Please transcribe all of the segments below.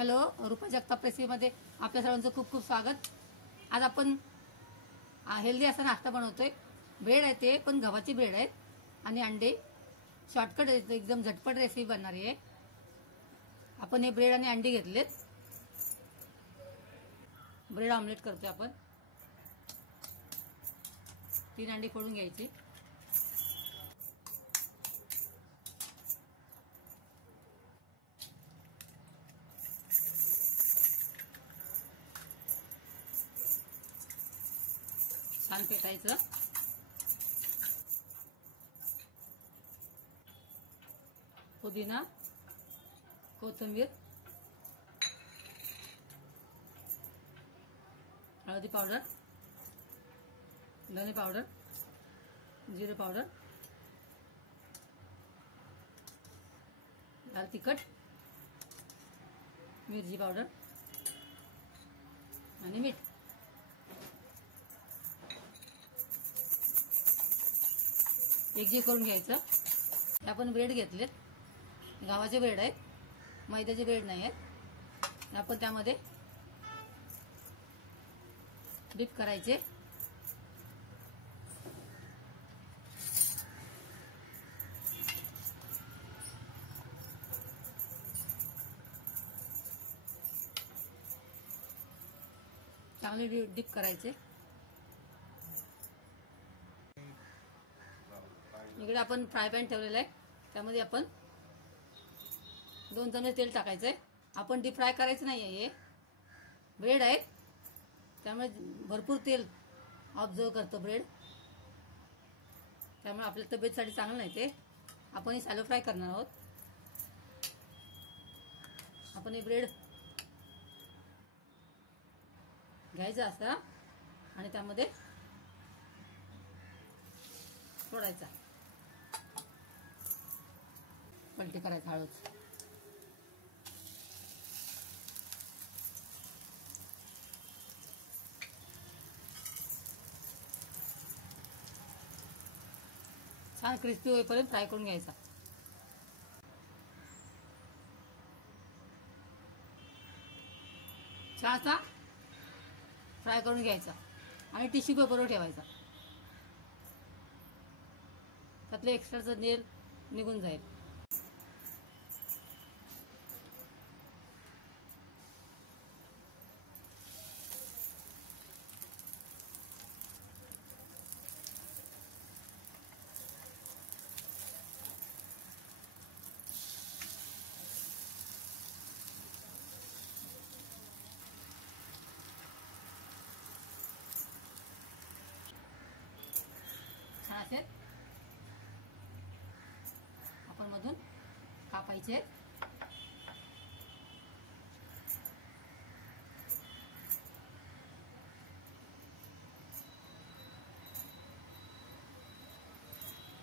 Hello, रूपा जगताप रेसिपीमध्ये आपल्या सर्वांचं खूप खूप स्वागत। आज आपण हेल्दी असा नाश्ता बनवतोय। ब्रेड आहे ते पण गव्हाची ब्रेड आहे आणि अंडे। शॉर्टकट एकदम झटपट रेसिपी बनणार आहे। आपण हे ब्रेड आणि अंडे घेतलेत। ब्रेड ऑमलेट करतोय आपण। 3 अंडी फोडून घ्यायची। छान फेटायचं। पुदिना, कोथिंबीर, हळदी पावडर, धने पावडर, जिरे पावडर, लाल तिखट, मिरची पावडर आणि मीठ। एकजीव करून घ्यायचं। आपण ब्रेड घेतलेत, गव्हाचे ब्रेड आहेत, मैद्याचे ब्रेड नाही आहेत। आपण त्यामध्ये डीप करायचे। चांगले डीप करायचे। इकडे आपण फ्राय पॅन ठेवलेला आहे, त्यामध्ये आपण 2 चमचे तेल टाकायचंय। आपण डीप फ्राय करायचं नाहीये, हे ब्रेड आहे त्यामुळे भरपूर तेल ऑब्झर्व करतं ब्रेड, त्यामुळे आपल्या तब्येतीसाठी चांगलं नाही ते। आपण हे शॅलो फ्राय करणार आहोत। आपण हे ब्रेड घ्यायचं असं आणि त्यामध्ये सोडायचा, पलटी करायचा हळूच। छान क्रिस्पी होईपर्यंत फ्राय करून घ्यायचा। छान असा फ्राय करून घ्यायचा आणि टिश्यू पेपरवर ठेवायचा, त्यातले एक्स्ट्राचं तेल निघून जाईल। छान असे आपण मधून कापायचे।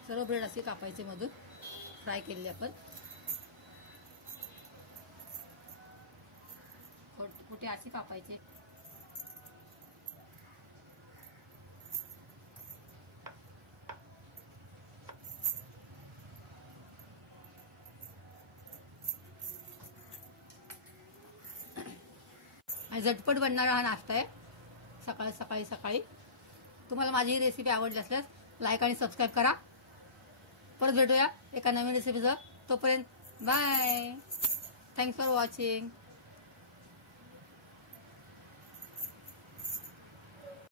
सर्व ब्रेड असे कापायचे मधून, फ्राय केलेले आपण छोटे असे कापायचे। झटपट बनणारा हा नाश्ता आहे, सकाळी। तुम्हाला माझी ही रेसिपी आवडली असल्यास लाईक आणि सबस्क्राईब करा। परत भेटूया एका नवीन रेसिपीसह। तोपर्यंत बाय। Thanks for watching.